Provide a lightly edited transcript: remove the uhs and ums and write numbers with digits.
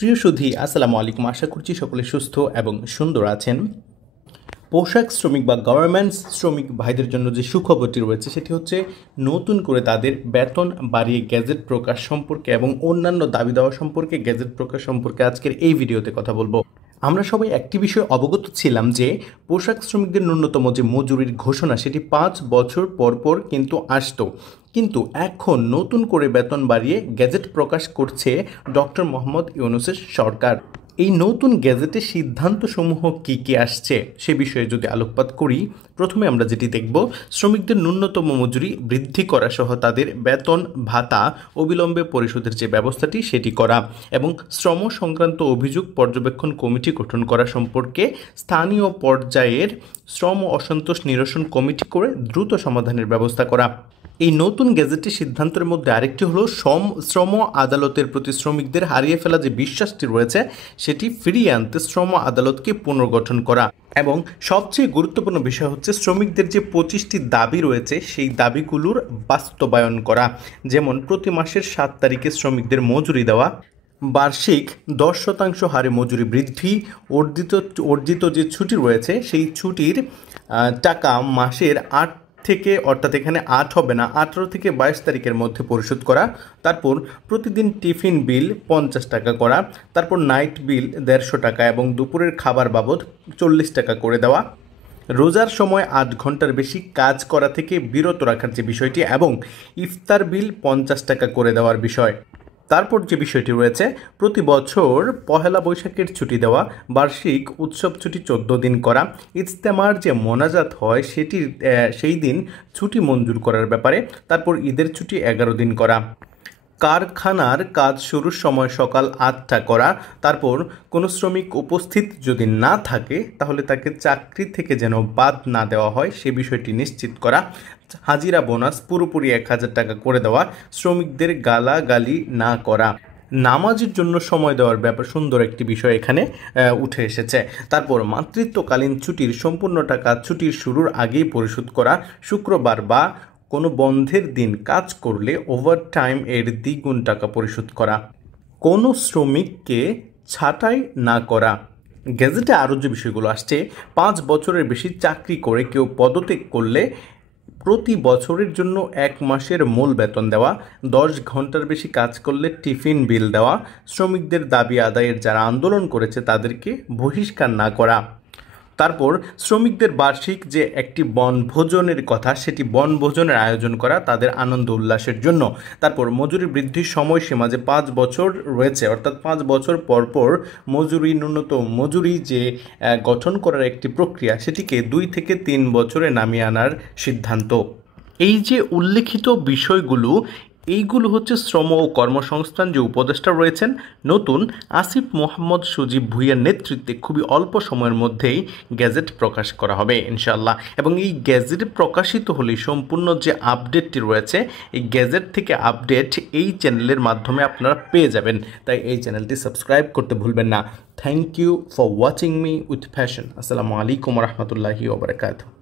প্রিয় সুধী, আসসালামু আলাইকুম। আশা করছি সকলে সুস্থ এবং সুন্দর আছেন। পোশাক শ্রমিক বা গার্মেন্টস শ্রমিক ভাইদের জন্য যে সুখবরটি রয়েছে সেটি হচ্ছে নতুন করে তাদের বেতন বাড়িয়ে গেজেট প্রকাশ সম্পর্কে এবং অন্যান্য দাবি দেওয়া সম্পর্কে গেজেট প্রকাশ সম্পর্কে আজকের এই ভিডিওতে কথা বলবো। আমরা সবাই একটি বিষয়ে অবগত ছিলাম যে পোশাক শ্রমিকদের ন্যূনতম যে মজুরির ঘোষণা সেটি 5 বছর পর পর কিন্তু আসতো, কিন্তু এখন নতুন করে বেতন বাড়িয়ে গেজেট প্রকাশ করছে ডক্টর মোহাম্মদ ইউনূসের সরকার। এই নতুন গেজেটের সিদ্ধান্তসমূহ কী কী আসছে সে বিষয়ে যদি আলোকপাত করি, প্রথমে আমরা যেটি দেখব, শ্রমিকদের ন্যূনতম মজুরি বৃদ্ধি করা সহ তাদের বেতন ভাতা অবিলম্বে পরিশোধের যে ব্যবস্থাটি সেটি করা এবং শ্রম সংক্রান্ত অভিযোগ পর্যবেক্ষণ কমিটি গঠন করা সম্পর্কে স্থানীয় পর্যায়ের শ্রম অসন্তোষ নিরসন কমিটি করে দ্রুত সমাধানের ব্যবস্থা করা। এই নতুন গেজেটের সিদ্ধান্তের মধ্যে আরেকটি হলো শ্রম আদালতের প্রতি শ্রমিকদের হারিয়ে ফেলা যে বিশ্বাসটি রয়েছে সেটি ফিরিয়ে আনতে শ্রম আদালতকে পুনর্গঠন করা এবং সবচেয়ে গুরুত্বপূর্ণ বিষয় হচ্ছে শ্রমিকদের যে 25টি দাবি রয়েছে সেই দাবিগুলোর বাস্তবায়ন করা, যেমন প্রতি মাসের 7 তারিখে শ্রমিকদের মজুরি দেওয়া, বার্ষিক 10% হারে মজুরি বৃদ্ধি, অর্জিত যে ছুটি রয়েছে সেই ছুটির টাকা মাসের 8 থেকে, অর্থাৎ এখানে 8 হবে না, 18 থেকে 22 তারিখের মধ্যে পরিশোধ করা, তারপর প্রতিদিন টিফিন বিল 50 টাকা করা, তারপর নাইট বিল 150 টাকা এবং দুপুরের খাবার বাবদ 40 টাকা করে দেওয়া, রোজার সময় 8 ঘন্টার বেশি কাজ করা থেকে বিরত রাখার যে বিষয়টি এবং ইফতার বিল 50 টাকা করে দেওয়ার বিষয়। তারপর যে বিষয়টি রয়েছে, প্রতি বছর পহেলা বৈশাখের ছুটি দেওয়া, বার্ষিক উৎসব ছুটি 14 দিন করা, ইজতেমার যে মোনাজাত হয় সেটি সেই দিন ছুটি মঞ্জুর করার ব্যাপারে, তারপর ঈদের ছুটি 11 দিন করা, কারখানার কাজ শুরুর সময় সকাল 8টা করা, তারপর কোনো শ্রমিক উপস্থিত যদি না থাকে তাহলে তাকে চাকরি থেকে যেন বাদ না দেওয়া হয় সে বিষয়টি নিশ্চিত করা, হাজিরা বোনাস পুরোপুরি 1000 টাকা করে দেওয়া, শ্রমিকদের গালাগালি না করা, নামাজের জন্য সময় দেওয়ার ব্যাপার সুন্দর একটি বিষয় এখানে উঠে এসেছে। তারপর মাতৃত্বকালীন ছুটির সম্পূর্ণ টাকা ছুটির শুরুর আগেই পরিশোধ করা, শুক্রবার বা কোনো বন্ধের দিন কাজ করলে ওভারটাইম এর দ্বিগুণ টাকা পরিশোধ করা, কোনো শ্রমিককে ছাঁটাই না করা। গেজেটে আরও যে বিষয়গুলো আসছে, 5 বছরের বেশি চাকরি করে কেউ পদত্যাগ করলে প্রতি বছরের জন্য 1 মাসের মূল বেতন দেওয়া, 10 ঘন্টার বেশি কাজ করলে টিফিন বিল দেওয়া, শ্রমিকদের দাবি আদায়ের যারা আন্দোলন করেছে তাদেরকে বহিষ্কার না করা, তারপর শ্রমিকদের বার্ষিক যে একটি বনভোজনের কথা সেটি বনভোজনের আয়োজন করা তাদের আনন্দ উল্লাসের জন্য, তারপর মজুরি বৃদ্ধির সময়সীমা যে 5 বছর রয়েছে, অর্থাৎ 5 বছর পর পর মজুরি ন্যূনতম মজুরি যে গঠন করার একটি প্রক্রিয়া সেটিকে 2 থেকে 3 বছরে নামিয়ে আনার সিদ্ধান্ত। এই যে উল্লেখিত বিষয়গুলো, এইগুলো হচ্ছে শ্রম ও কর্মসংস্থান যে উপদেষ্টা রয়েছেন নতুন আসিফ মোহাম্মদ সজীব ভুঁইয়ার নেতৃত্বে খুবই অল্প সময়ের মধ্যেই গ্যাজেট প্রকাশ করা হবে ইনশাআল্লাহ। এবং এই গ্যাজেট প্রকাশিত হলে সম্পূর্ণ যে আপডেটটি রয়েছে এই গ্যাজেট থেকে আপডেট এই চ্যানেলের মাধ্যমে আপনারা পেয়ে যাবেন, তাই এই চ্যানেলটি সাবস্ক্রাইব করতে ভুলবেন না। Thank you for watching me with passion. আসসালামু আলাইকুম রহমতুল্লাহি ওয়া বারাকাতুহু।